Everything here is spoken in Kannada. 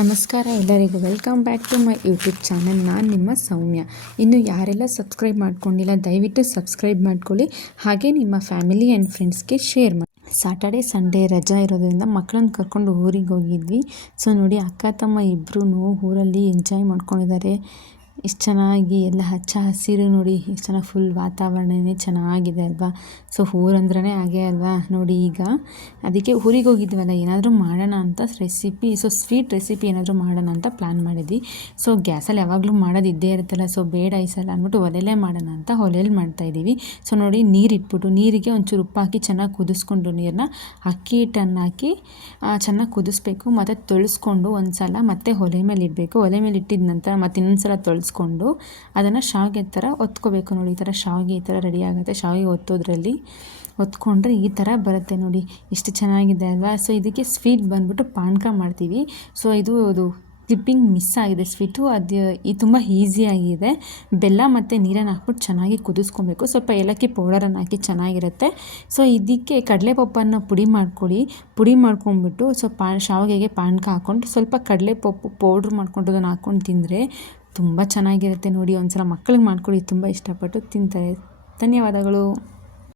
ನಮಸ್ಕಾರ ಎಲ್ಲರಿಗೂ, welcome back to my YouTube channel. ನಾನು ನಿಮ್ಮ ಸೌಮ್ಯ. ಇನ್ನು ಯಾರೆಲ್ಲ ಸಬ್ಸ್ಕ್ರೈಬ್ ಮಾಡ್ಕೊಂಡಿಲ್ಲ ದಯವಿಟ್ಟು ಸಬ್ಸ್ಕ್ರೈಬ್ ಮಾಡ್ಕೊಳ್ಳಿ, ಹಾಗೆ ನಿಮ್ಮ ಫ್ಯಾಮಿಲಿ ಆ್ಯಂಡ್ ಫ್ರೆಂಡ್ಸ್ಗೆ ಶೇರ್ ಮಾಡಿ. ಸಾಟರ್ಡೆ ಸಂಡೇ ರಜಾ ಇರೋದ್ರಿಂದ ಮಕ್ಕಳನ್ನ ಕರ್ಕೊಂಡು ಊರಿಗೆ ಹೋಗಿದ್ವಿ. ಸೊ ನೋಡಿ, ಅಕ್ಕ ತಮ್ಮ ಇಬ್ಬರೂ ಊರಲ್ಲಿ ಎಂಜಾಯ್ ಮಾಡ್ಕೊಂಡಿದ್ದಾರೆ. ಎಷ್ಟು ಚೆನ್ನಾಗಿ ಎಲ್ಲ ಹಚ್ಚ ಹಸಿರು ನೋಡಿ, ಎಷ್ಟು ಚೆನ್ನಾಗಿ ಫುಲ್ ವಾತಾವರಣನೇ ಚೆನ್ನಾಗಿದೆ ಅಲ್ವಾ. ಸೊ ಊರಂದ್ರೇ ಹಾಗೆ ಅಲ್ವಾ. ನೋಡಿ ಈಗ ಅದಕ್ಕೆ ಊರಿಗೆ ಹೋಗಿದ್ವಲ್ಲ, ಏನಾದರೂ ಮಾಡೋಣ ಅಂತ ರೆಸಿಪಿ, ಸೊ ಸ್ವೀಟ್ ರೆಸಿಪಿ ಏನಾದರೂ ಮಾಡೋಣ ಅಂತ ಪ್ಲ್ಯಾನ್ ಮಾಡಿದ್ವಿ. ಸೊ ಗ್ಯಾಸಲ್ಲಿ ಯಾವಾಗಲೂ ಮಾಡೋದು ಇದ್ದೇ ಇರುತ್ತಲ್ಲ, ಸೊ ಬೇಡ ಈ ಸಲ ಅಂದ್ಬಿಟ್ಟು ಒಲೆಯಲ್ಲೇ ಮಾಡೋಣ ಅಂತ ಒಲೆಯಲ್ಲಿ ಮಾಡ್ತಾಯಿದ್ದೀವಿ. ಸೊ ನೋಡಿ, ನೀರು ಇಟ್ಬಿಟ್ಟು ನೀರಿಗೆ ಒಂಚೂರು ಉಪ್ಪು ಹಾಕಿ ಚೆನ್ನಾಗಿ ಕುದಿಸ್ಕೊಂಡು ನೀರನ್ನ ಅಕ್ಕಿ ಹಿಟ್ಟನ್ನು ಹಾಕಿ ಚೆನ್ನಾಗಿ ಕುದಿಸ್ಬೇಕು. ಮತ್ತು ತೊಳೆಸ್ಕೊಂಡು ಒಂದು ಸಲ ಮತ್ತೆ ಒಲೆ ಮೇಲೆ ಇಡಬೇಕು. ಒಲೆ ಮೇಲೆ ಇಟ್ಟಿದ ನಂತರ ಮತ್ತೆ ಇನ್ನೊಂದು ಸಲ ತೊಳೆಸ್ಕೊಂಡು ಅದನ್ನು ಶಾವಿಗೆ ಥರ ಒತ್ಕೋಬೇಕು. ನೋಡಿ, ಈ ಥರ ಶಾವಿಗೆ ಈ ಥರ ರೆಡಿ ಆಗುತ್ತೆ. ಶಾವಿಗೆ ಒತ್ತೋದ್ರಲ್ಲಿ ಒತ್ಕೊಂಡ್ರೆ ಈ ಥರ ಬರುತ್ತೆ ನೋಡಿ, ಎಷ್ಟು ಚೆನ್ನಾಗಿದೆ ಅಲ್ವಾ. ಸೊ ಇದಕ್ಕೆ ಸ್ವೀಟ್ ಬಂದ್ಬಿಟ್ಟು ಪಾನಕ ಮಾಡ್ತೀವಿ. ಸೊ ಇದು ಕ್ಲಿಪ್ಪಿಂಗ್ ಮಿಸ್ ಆಗಿದೆ ಸ್ವೀಟು, ಅದು ಇದು ತುಂಬ ಈಸಿಯಾಗಿದೆ. ಬೆಲ್ಲ ಮತ್ತು ನೀರನ್ನು ಹಾಕ್ಬಿಟ್ಟು ಚೆನ್ನಾಗಿ ಕುದಿಸ್ಕೊಬೇಕು. ಸ್ವಲ್ಪ ಏಲಕ್ಕಿ ಪೌಡರನ್ನು ಹಾಕಿ ಚೆನ್ನಾಗಿರುತ್ತೆ. ಸೊ ಇದಕ್ಕೆ ಕಡಲೆಪಪ್ಪನ್ನು ಪುಡಿ ಮಾಡ್ಕೊಳ್ಳಿ. ಪುಡಿ ಮಾಡ್ಕೊಂಡ್ಬಿಟ್ಟು ಸ್ವಲ್ಪ ಶಾವಿಗೆಗೆ ಪಾನಕ ಹಾಕ್ಕೊಂಡು ಸ್ವಲ್ಪ ಕಡಲೆಪಪ್ಪು ಪೌಡ್ರ್ ಮಾಡ್ಕೊಂಡು ಅದನ್ನು ಹಾಕ್ಕೊಂಡು ತಿಂದರೆ ತುಂಬ ಚೆನ್ನಾಗಿರುತ್ತೆ ನೋಡಿ. ಒಂದ್ಸಲ ಮಕ್ಕಳಿಗೆ ಮಾಡ್ಕೊಳ್ಳಿ, ತುಂಬ ಇಷ್ಟಪಟ್ಟು ತಿಂತಾರೆ. ಧನ್ಯವಾದಗಳು.